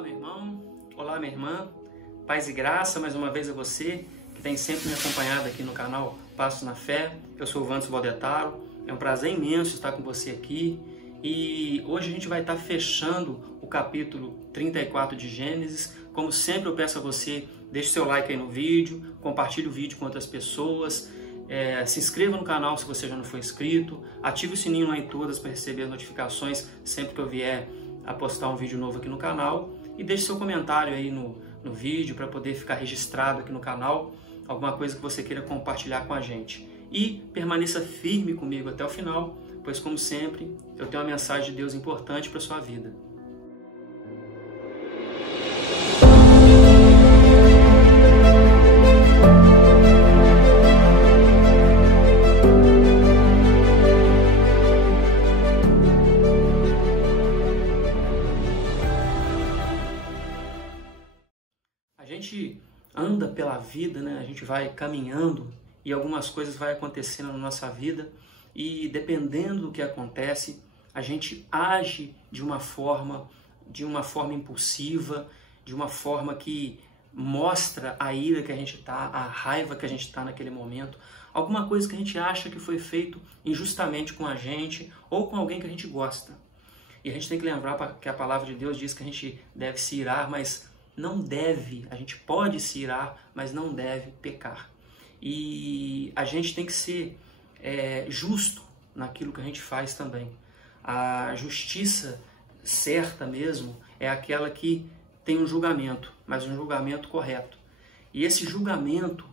Olá, meu irmão. Olá, minha irmã. Paz e graça mais uma vez a você que tem sempre me acompanhado aqui no canal Passos na Fé. Eu sou o Vanderson Valdetaro. É um prazer imenso estar com você aqui. E hoje a gente vai estar fechando o capítulo 34 de Gênesis. Como sempre eu peço a você, deixe seu like aí no vídeo, compartilhe o vídeo com outras pessoas. Se inscreva no canal se você já não for inscrito, ative o sininho lá em todas para receber as notificações sempre que eu vier a postar um vídeo novo aqui no canal, e deixe seu comentário aí no vídeo para poder ficar registrado aqui no canal, alguma coisa que você queira compartilhar com a gente. E permaneça firme comigo até o final, pois como sempre eu tenho uma mensagem de Deus importante para a sua vida. A gente anda pela vida, né? A gente vai caminhando e algumas coisas vão acontecendo na nossa vida e dependendo do que acontece, a gente age de uma forma impulsiva, de uma forma que mostra a ira que a gente está, a raiva que a gente está naquele momento, alguma coisa que a gente acha que foi feito injustamente com a gente ou com alguém que a gente gosta. E a gente tem que lembrar que a palavra de Deus diz que a gente deve se irar, mas não deve, a gente pode se irar, mas não deve pecar. E a gente tem que ser justo naquilo que a gente faz também. A justiça certa mesmo é aquela que tem um julgamento, mas um julgamento correto. E esse julgamento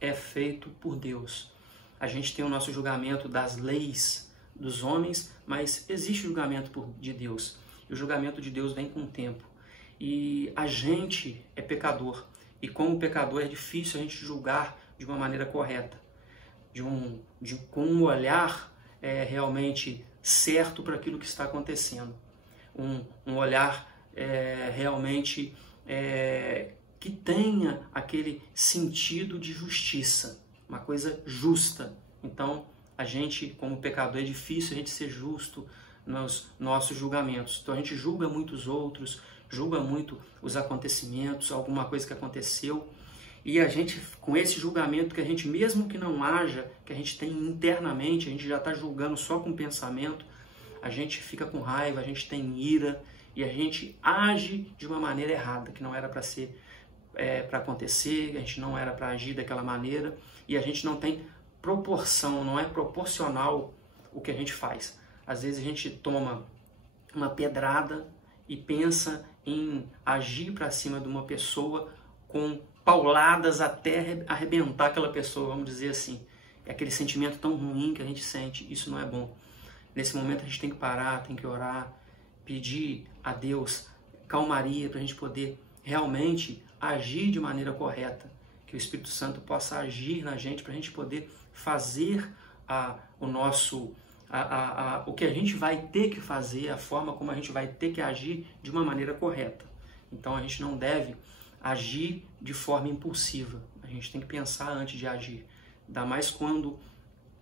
é feito por Deus. A gente tem o nosso julgamento das leis dos homens, mas existe o julgamento de Deus. E o julgamento de Deus vem com o tempo. E a gente é pecador. E como pecador é difícil a gente julgar de uma maneira correta. Com um olhar realmente certo para aquilo que está acontecendo. Um olhar realmente que tenha aquele sentido de justiça. Uma coisa justa. Então, a gente, como pecador, é difícil a gente ser justo nos nossos julgamentos. Então, a gente julga muitos outros, julga muito os acontecimentos, alguma coisa que aconteceu, e a gente, com esse julgamento que a gente, mesmo que não haja, que a gente tem internamente, a gente já está julgando só com pensamento, a gente fica com raiva, a gente tem ira, e a gente age de uma maneira errada, que não era para ser, para acontecer, a gente não era para agir daquela maneira, e a gente não tem proporção, não é proporcional o que a gente faz. Às vezes a gente toma uma pedrada e pensa em agir para cima de uma pessoa com pauladas até arrebentar aquela pessoa, vamos dizer assim. É aquele sentimento tão ruim que a gente sente, isso não é bom. Nesse momento a gente tem que parar, tem que orar, pedir a Deus calmaria para a gente poder realmente agir de maneira correta, que o Espírito Santo possa agir na gente para a gente poder fazer o que a gente vai ter que fazer, a forma como a gente vai ter que agir de uma maneira correta. Então a gente não deve agir de forma impulsiva. A gente tem que pensar antes de agir. Ainda mais quando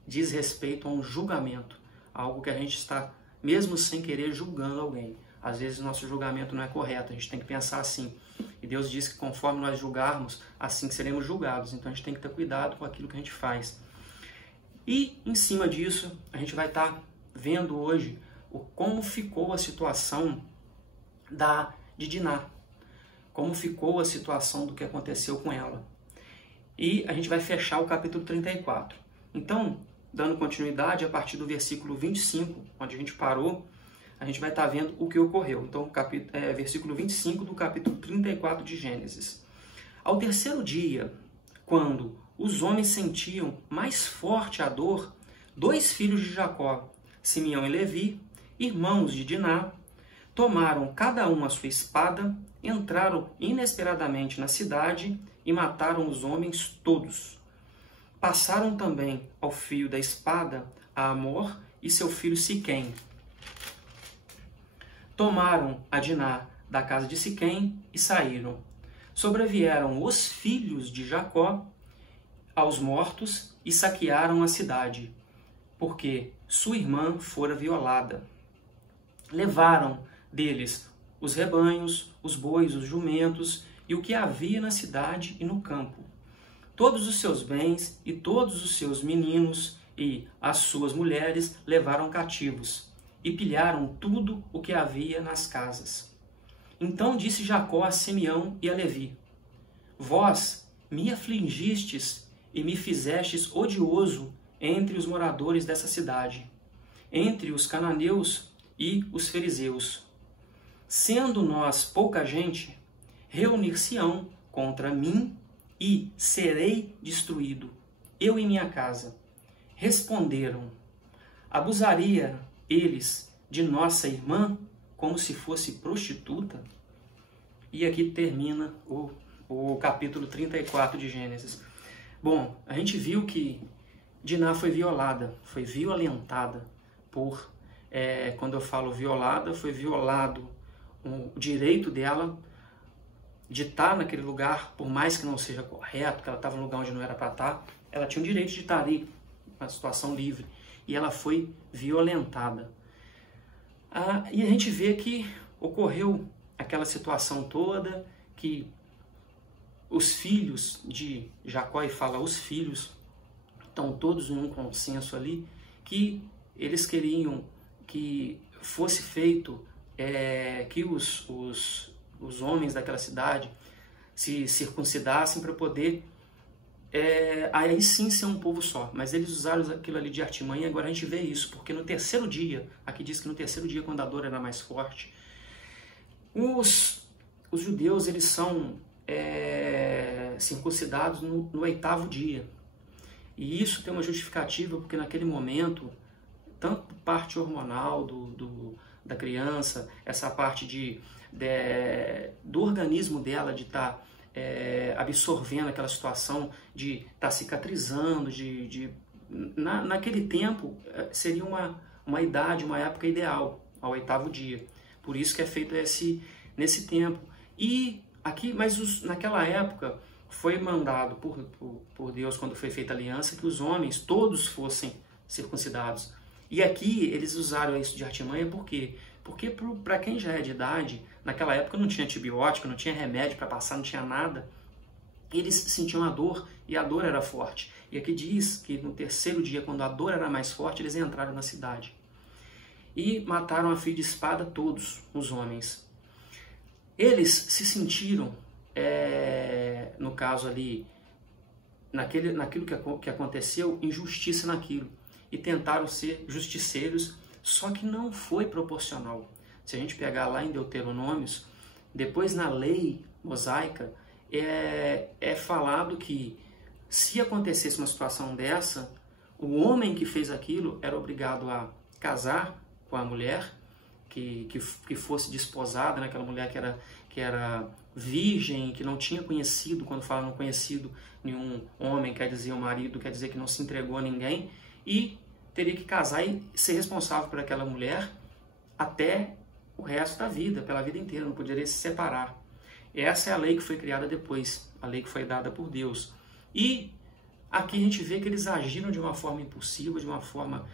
diz respeito a um julgamento, algo que a gente está, mesmo sem querer, julgando alguém. Às vezes o nosso julgamento não é correto, a gente tem que pensar assim. E Deus diz que conforme nós julgarmos, assim seremos julgados. Então a gente tem que ter cuidado com aquilo que a gente faz. E, em cima disso, a gente vai estar vendo hoje como ficou a situação de Diná. Como ficou a situação do que aconteceu com ela. E a gente vai fechar o capítulo 34. Então, dando continuidade, a partir do versículo 25, onde a gente parou, a gente vai estar vendo o que ocorreu. Então, versículo 25 do capítulo 34 de Gênesis. Ao terceiro dia, quando os homens sentiam mais forte a dor, dois filhos de Jacó, Simeão e Levi, irmãos de Diná, tomaram cada um a sua espada, entraram inesperadamente na cidade e mataram os homens todos. Passaram também ao fio da espada a Amor e seu filho Siquém. Tomaram a Diná da casa de Siquém e saíram. Sobrevieram os filhos de Jacó aos mortos e saquearam a cidade, porque sua irmã fora violada. Levaram deles os rebanhos, os bois, os jumentos e o que havia na cidade e no campo, todos os seus bens e todos os seus meninos e as suas mulheres levaram cativos e pilharam tudo o que havia nas casas. Então disse Jacó a Simeão e a Levi: Vós me afligistes e me fizestes odioso entre os moradores dessa cidade, entre os cananeus e os fariseus. Sendo nós pouca gente, reunir-se-ão contra mim e serei destruído, eu e minha casa. Responderam: Abusaria eles de nossa irmã como se fosse prostituta? E aqui termina o capítulo 34 de Gênesis. Bom, a gente viu que Diná foi violada, foi violentada por, quando eu falo violada, foi violado o direito dela de estar naquele lugar, por mais que não seja correto, que ela estava no lugar onde não era para estar, ela tinha o direito de estar ali, uma situação livre, e ela foi violentada. E a gente vê que ocorreu aquela situação toda, que os filhos de Jacó, e fala os filhos, estão todos em um consenso ali, que eles queriam que fosse feito, que os homens daquela cidade se circuncidassem para poder aí sim ser um povo só. Mas eles usaram aquilo ali de artimanha, e agora a gente vê isso, porque no terceiro dia, aqui diz que no terceiro dia, quando a dor era mais forte, os judeus, eles são circuncidados no 8º dia. E isso tem uma justificativa, porque naquele momento, tanto parte hormonal da criança, essa parte do organismo dela de estar absorvendo aquela situação, de estar cicatrizando, naquele tempo seria uma idade, uma época ideal, ao 8º dia. Por isso que é feito nesse tempo. E aqui, mas naquela época foi mandado por Deus, quando foi feita a aliança, que os homens todos fossem circuncidados. E aqui eles usaram isso de artimanha, por quê? Porque para quem já é de idade, naquela época não tinha antibiótico, não tinha remédio para passar, não tinha nada. Eles sentiam a dor, e a dor era forte. E aqui diz que no terceiro dia, quando a dor era mais forte, eles entraram na cidade. E mataram a fio de espada todos os homens. Eles se sentiram, no caso ali, naquilo que aconteceu, injustiça naquilo. E tentaram ser justiceiros, só que não foi proporcional. Se a gente pegar lá em Deuteronômios, depois na lei mosaica, é falado que se acontecesse uma situação dessa, o homem que fez aquilo era obrigado a casar com a mulher, que fosse desposada, né? Aquela mulher que era virgem, que não tinha conhecido, quando fala não conhecido nenhum homem, quer dizer o marido, quer dizer que não se entregou a ninguém, e teria que casar e ser responsável por aquela mulher até o resto da vida, pela vida inteira, não poderia se separar. Essa é a lei que foi criada depois, a lei que foi dada por Deus. E aqui a gente vê que eles agiram de uma forma impulsiva, de uma forma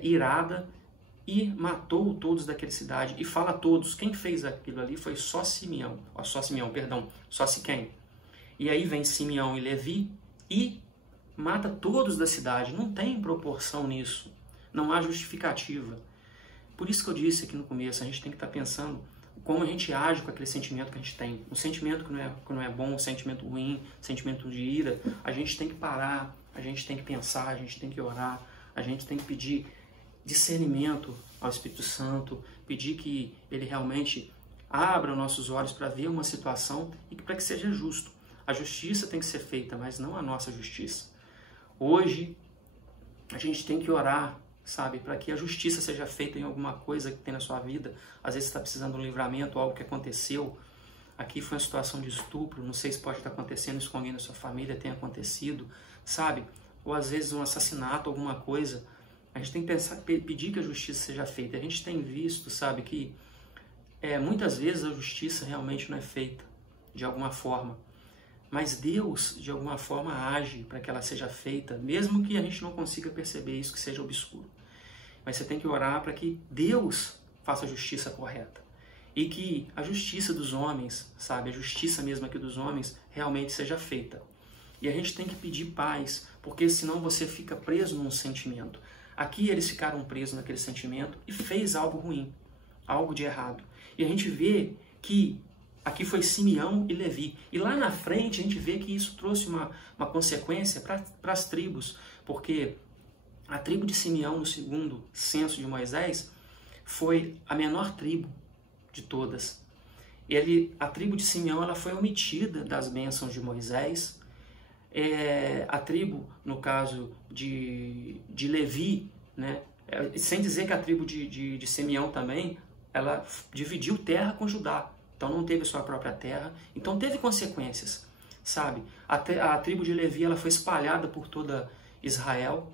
irada, e matou todos daquela cidade. E fala todos, quem fez aquilo ali foi só Simeão, só Siquém. E aí vem Simeão e Levi e mata todos da cidade. Não tem proporção nisso, não há justificativa. Por isso que eu disse aqui no começo, a gente tem que estar pensando como a gente age com aquele sentimento que a gente tem. Um sentimento que não é bom, um sentimento ruim, um sentimento de ira, a gente tem que parar, a gente tem que pensar, a gente tem que orar, a gente tem que pedir discernimento ao Espírito Santo, pedir que Ele realmente abra nossos olhos para ver uma situação e para que seja justo. A justiça tem que ser feita, mas não a nossa justiça. Hoje, a gente tem que orar, sabe, para que a justiça seja feita em alguma coisa que tem na sua vida. Às vezes você está precisando de um livramento, algo que aconteceu. Aqui foi uma situação de estupro, não sei se pode estar acontecendo isso com alguém da sua família, tem acontecido, sabe? Ou às vezes um assassinato, alguma coisa. A gente tem que pensar, pedir que a justiça seja feita. A gente tem visto, sabe, que muitas vezes a justiça realmente não é feita de alguma forma. Mas Deus, de alguma forma, age para que ela seja feita, mesmo que a gente não consiga perceber isso, que seja obscuro. Mas você tem que orar para que Deus faça a justiça correta. e que a justiça dos homens, sabe, a justiça mesmo aqui dos homens, realmente seja feita. E a gente tem que pedir paz, porque senão você fica preso num sentimento. Aqui eles ficaram presos naquele sentimento e fez algo ruim, algo de errado. E a gente vê que aqui foi Simeão e Levi. E lá na frente a gente vê que isso trouxe uma consequência para as tribos, porque a tribo de Simeão, no segundo censo de Moisés, foi a menor tribo de todas. A tribo de Simeão ela foi omitida das bênçãos de Moisés. A tribo, no caso de Levi, né, sem dizer que a tribo de Simeão também, ela dividiu terra com Judá. Então não teve sua própria terra, então teve consequências, sabe? A tribo de Levi ela foi espalhada por toda Israel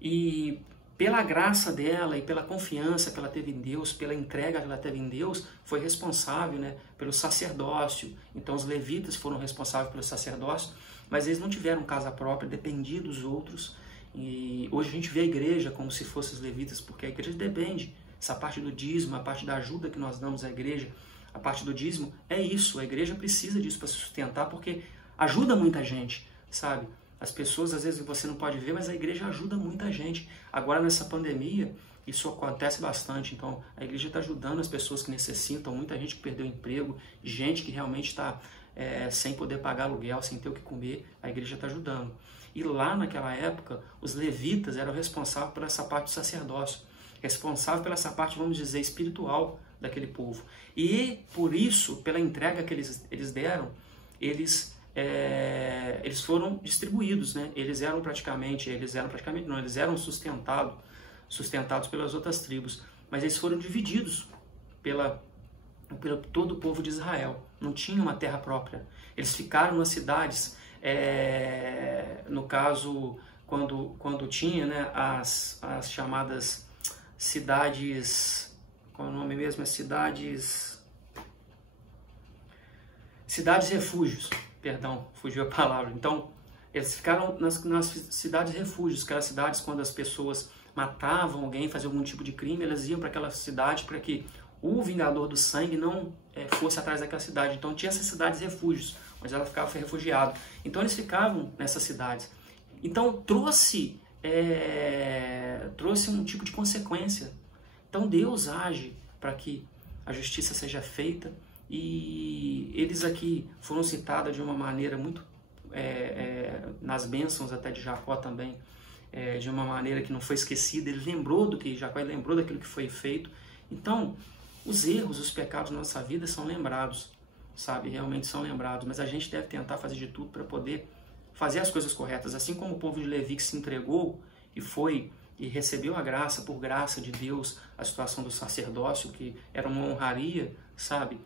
e pela graça dela e pela confiança que ela teve em Deus, pela entrega que ela teve em Deus, foi responsável, né, pelo sacerdócio. Então os levitas foram responsáveis pelo sacerdócio, mas eles não tiveram casa própria, dependiam dos outros. E hoje a gente vê a igreja como se fossem os levitas, porque a igreja depende. Essa parte do dízimo, a parte da ajuda que nós damos à igreja, a parte do dízimo, é isso. A igreja precisa disso para se sustentar, porque ajuda muita gente, sabe? As pessoas, às vezes, você não pode ver, mas a igreja ajuda muita gente. Agora, nessa pandemia, isso acontece bastante. Então, a igreja está ajudando as pessoas que necessitam, muita gente que perdeu emprego, gente que realmente está sem poder pagar aluguel, sem ter o que comer, a igreja está ajudando. E lá naquela época, os levitas eram responsáveis por essa parte do sacerdócio, responsável pela essa parte, vamos dizer, espiritual daquele povo. E por isso, pela entrega que eles deram, eles foram distribuídos, né? Eles eram sustentados pelas outras tribos, mas eles foram divididos pelo todo o povo de Israel. Não tinha uma terra própria. Eles ficaram nas cidades, no caso, quando tinha, né, as chamadas cidades, qual é o nome mesmo? Cidades refúgios, perdão, fugiu a palavra. Então, eles ficaram nas cidades refúgios, que eram cidades quando as pessoas matavam alguém, faziam algum tipo de crime, elas iam para aquela cidade para que o vingador do sangue não fosse atrás daquela cidade. Então tinha essas cidades refúgios, onde ela ficava refugiada. Então eles ficavam nessas cidades. Então trouxe um tipo de consequência. Então Deus age para que a justiça seja feita, e eles aqui foram citados de uma maneira muito, nas bênçãos até de Jacó também, de uma maneira que não foi esquecida. Ele lembrou Jacó lembrou daquilo que foi feito. Então, os erros, os pecados da nossa vida são lembrados, sabe? Realmente são lembrados, mas a gente deve tentar fazer de tudo para poder fazer as coisas corretas, assim como o povo de Levi que se entregou e recebeu a graça, por graça de Deus, a situação do sacerdócio, que era uma honraria, sabe?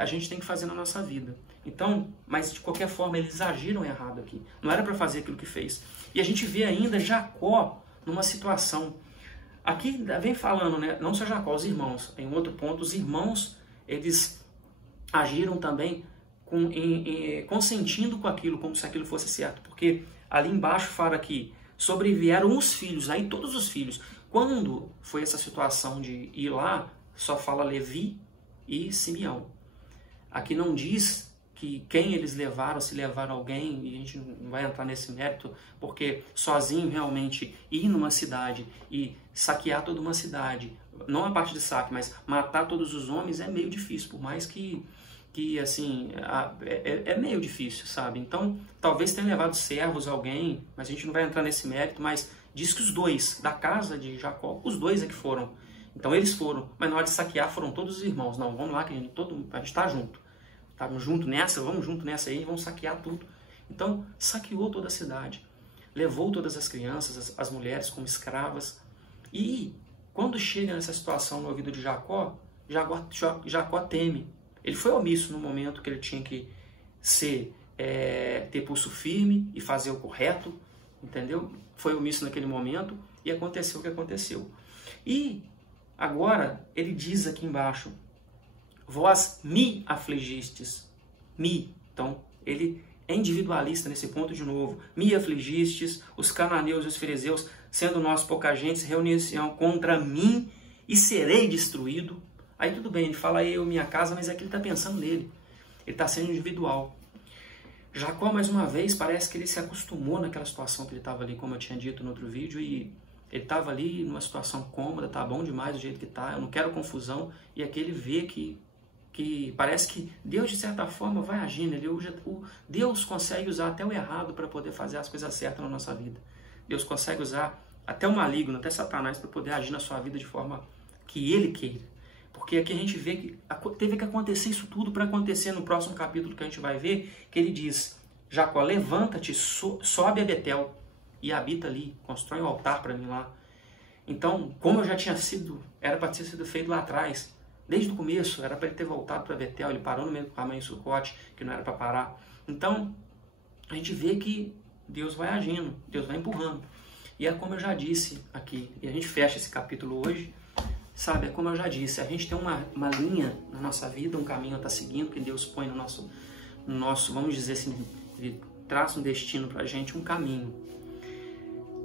A gente tem que fazer na nossa vida. Então, mas de qualquer forma eles agiram errado aqui. Não era para fazer aquilo que fez. E a gente vê ainda Jacó numa situação. Aqui vem falando, né? Não só Jacó, os irmãos. Em outro ponto, os irmãos, eles agiram também consentindo com aquilo, como se aquilo fosse certo. Porque ali embaixo fala que sobrevieram os filhos, aí todos os filhos. Quando foi essa situação de ir lá, só fala Levi e Simeão. Aqui não diz que quem eles levaram, se levaram alguém, e a gente não vai entrar nesse mérito, porque sozinho realmente ir numa cidade e saquear toda uma cidade, não a parte de saque, mas matar todos os homens é meio difícil, por mais que assim, é meio difícil, sabe? Então, talvez tenha levado servos, alguém, mas a gente não vai entrar nesse mérito, mas diz que os dois, da casa de Jacó, os dois é que foram. Então eles foram, mas na hora de saquear foram todos os irmãos. Não, vamos lá, que a gente está junto. Estamos juntos nessa, vamos junto nessa aí, vamos saquear tudo. Então, saqueou toda a cidade. Levou todas as crianças, as mulheres como escravas. E quando chega nessa situação no ouvido de Jacó, Jacó teme. Ele foi omisso no momento que ele tinha que ter pulso firme e fazer o correto, entendeu? Foi omisso naquele momento e aconteceu o que aconteceu. E agora ele diz aqui embaixo: vós me afligistes. Então, ele é individualista nesse ponto de novo. Me afligistes, os cananeus e os fariseus, sendo nós pouca gente, se reuniram contra mim e serei destruído. Aí tudo bem, ele fala eu, minha casa, mas é que ele está pensando nele. Ele está sendo individual. Jacó, mais uma vez, parece que ele se acostumou naquela situação que ele estava ali, como eu tinha dito no outro vídeo, e ele estava ali numa situação cômoda, tá bom demais do jeito que tá, eu não quero confusão, e aqui ele vê que parece que Deus, de certa forma, vai agindo. Deus consegue usar até o errado para poder fazer as coisas certas na nossa vida. Deus consegue usar até o maligno, até Satanás, para poder agir na sua vida de forma que ele queira. Porque aqui a gente vê que teve que acontecer isso tudo para acontecer no próximo capítulo que a gente vai ver, que ele diz, Jacó, levanta-te, sobe a Betel e habita ali, constrói um altar para mim lá. Então, como eu já tinha era para ter sido feito lá atrás, desde o começo, era para ele ter voltado para Betel, ele parou no meio do caminho em Sucote, que não era para parar. Então, a gente vê que Deus vai agindo, Deus vai empurrando. E é como eu já disse aqui, e a gente fecha esse capítulo hoje, sabe, é como eu já disse, a gente tem uma linha na nossa vida, um caminho a estar seguindo, que Deus põe no nosso, vamos dizer assim, ele traça um destino para a gente, um caminho.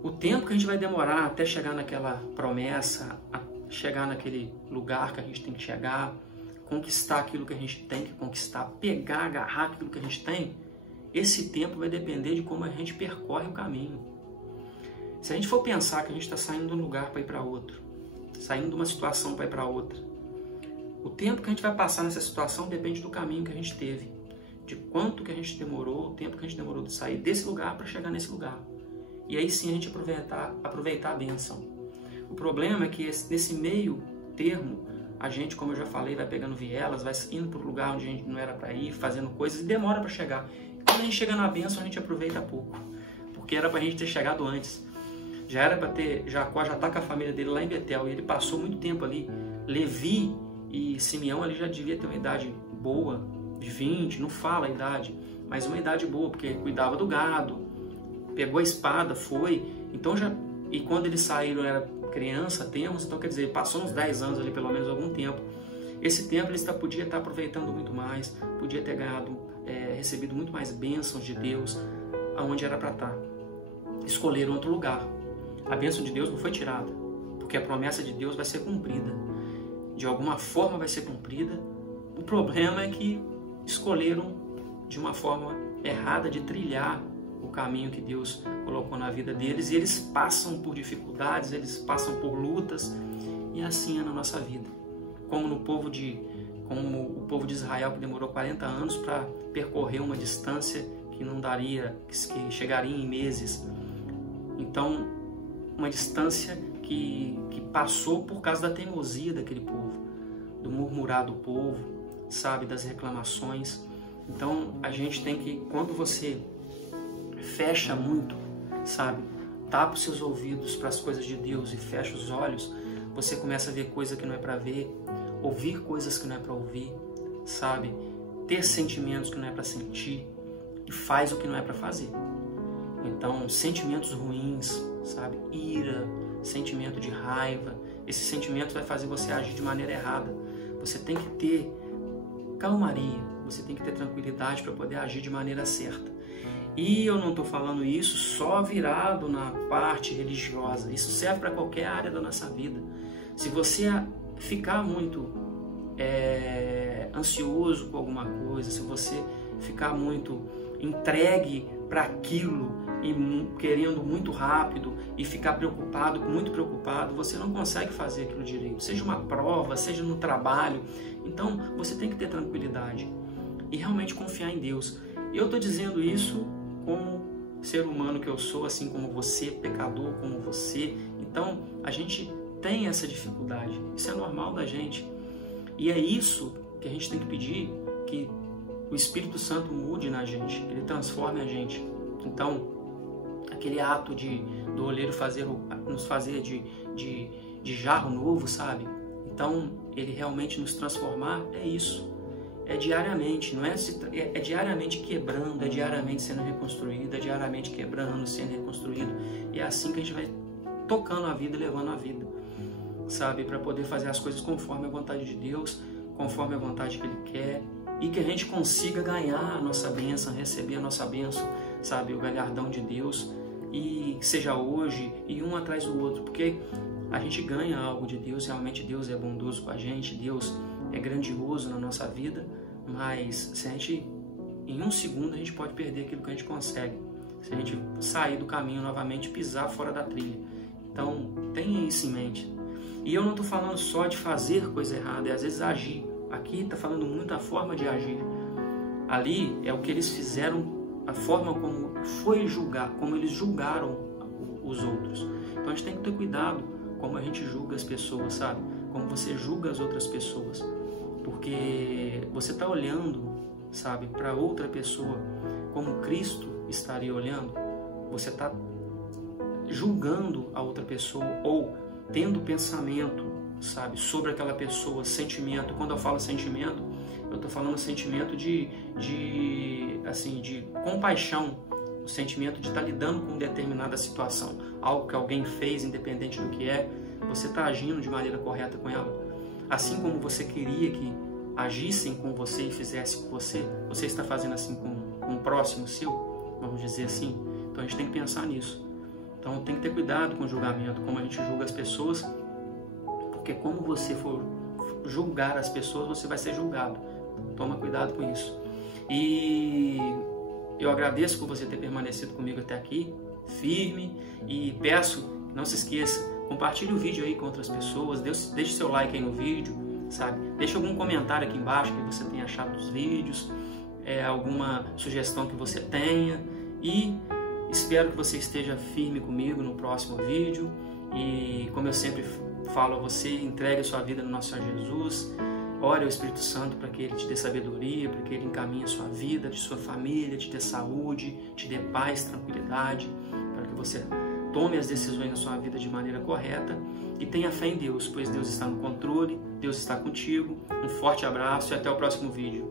O tempo que a gente vai demorar até chegar naquela promessa, chegar naquele lugar que a gente tem que chegar, conquistar aquilo que a gente tem que conquistar, pegar, agarrar aquilo que a gente tem, esse tempo vai depender de como a gente percorre o caminho. Se a gente for pensar que a gente está saindo de um lugar para ir para outro, saindo de uma situação para ir para outra, o tempo que a gente vai passar nessa situação depende do caminho que a gente teve, de quanto que a gente demorou, o tempo que a gente demorou de sair desse lugar para chegar nesse lugar. E aí sim a gente aproveitar a bênção. O problema é que nesse meio termo, a gente, como eu já falei, vai pegando vielas, vai indo para o lugar onde a gente não era para ir, fazendo coisas e demora para chegar. Quando a gente chega na bênção, a gente aproveita pouco, porque era para a gente ter chegado antes. Já era para ter, Jacó já está com a família dele lá em Betel, e ele passou muito tempo ali. Levi e Simeão ali já devia ter uma idade boa, de 20, não fala a idade, mas uma idade boa, porque ele cuidava do gado, pegou a espada, foi, então já, e quando eles saíram era criança, então quer dizer, passou uns 10 anos ali, pelo menos algum tempo. Esse tempo ele podia estar aproveitando muito mais, podia ter ganhado, recebido muito mais bênçãos de Deus, aonde era para estar. Escolheram outro lugar. A bênção de Deus não foi tirada, porque a promessa de Deus vai ser cumprida. De alguma forma vai ser cumprida. O problema é que escolheram de uma forma errada de trilhar o caminho que Deus colocou na vida deles, e eles passam por dificuldades, eles passam por lutas, e assim é na nossa vida. Como o povo de Israel, que demorou 40 anos para percorrer uma distância que não daria, que chegaria em meses. Então, uma distância que passou por causa da teimosia daquele povo, do murmurar do povo, sabe, das reclamações. Então, a gente tem que, quando você fecha muito, sabe, tapa os seus ouvidos para as coisas de Deus e fecha os olhos, você começa a ver coisa que não é para ver, ouvir coisas que não é para ouvir, sabe, ter sentimentos que não é para sentir, e faz o que não é para fazer. Então, sentimentos ruins, sabe, ira, sentimento de raiva, esse sentimento vai fazer você agir de maneira errada. Você tem que ter calmaria, você tem que ter tranquilidade para poder agir de maneira certa. E eu não estou falando isso só virado na parte religiosa, isso serve para qualquer área da nossa vida. Se você ficar muito ansioso com alguma coisa, se você ficar muito entregue para aquilo e querendo muito rápido e ficar preocupado, muito preocupado, você não consegue fazer aquilo direito, seja uma prova, seja no trabalho. Então você tem que ter tranquilidade e realmente confiar em Deus. Eu estou dizendo isso como ser humano que eu sou, assim como você, pecador como você. Então a gente tem essa dificuldade, isso é normal da gente, e é isso que a gente tem que pedir, que o Espírito Santo mude na gente, que ele transforme a gente. Então, aquele ato do oleiro nos fazer de jarro novo, sabe? Então, ele realmente nos transformar, é isso. É diariamente, não é? É diariamente quebrando, é diariamente sendo reconstruído, é diariamente quebrando, sendo reconstruído. E é assim que a gente vai tocando a vida, levando a vida, sabe? Para poder fazer as coisas conforme a vontade de Deus, conforme a vontade que Ele quer, e que a gente consiga ganhar a nossa bênção, receber a nossa bênção, sabe? O galardão de Deus, e seja hoje e um atrás do outro, porque a gente ganha algo de Deus, realmente Deus é bondoso com a gente, Deus é grandioso na nossa vida, mas se a gente, em um segundo, a gente pode perder aquilo que a gente consegue. Se a gente sair do caminho novamente, pisar fora da trilha. Então, tenha isso em mente. E eu não estou falando só de fazer coisa errada, é às vezes agir. Aqui está falando muito a forma de agir. Ali é o que eles fizeram, a forma como foi julgar, como eles julgaram os outros. Então a gente tem que ter cuidado como a gente julga as pessoas, sabe? Como você julga as outras pessoas. Porque você está olhando, sabe, para outra pessoa como Cristo estaria olhando. Você está julgando a outra pessoa ou tendo pensamento, sabe, sobre aquela pessoa, sentimento. Quando eu falo sentimento, eu estou falando sentimento de compaixão, o sentimento de estar lidando com determinada situação, algo que alguém fez, independente do que é, você está agindo de maneira correta com ela. Assim como você queria que agissem com você e fizessem com você, você está fazendo assim com o próximo seu, vamos dizer assim. Então a gente tem que pensar nisso. Então tem que ter cuidado com o julgamento, como a gente julga as pessoas, porque como você for julgar as pessoas, você vai ser julgado. Toma cuidado com isso. E eu agradeço por você ter permanecido comigo até aqui, firme, e peço, não se esqueça, compartilhe o vídeo aí com outras pessoas, deixe seu like aí no vídeo, sabe? Deixe algum comentário aqui embaixo que você tenha achado dos vídeos, alguma sugestão que você tenha, e espero que você esteja firme comigo no próximo vídeo. E como eu sempre falo a você, entregue a sua vida no nosso Senhor Jesus. Ore ao Espírito Santo para que Ele te dê sabedoria, para que Ele encaminhe a sua vida, de sua família, te dê saúde, te dê paz, tranquilidade, para que você tome as decisões na sua vida de maneira correta e tenha fé em Deus, pois Deus está no controle, Deus está contigo. Um forte abraço e até o próximo vídeo.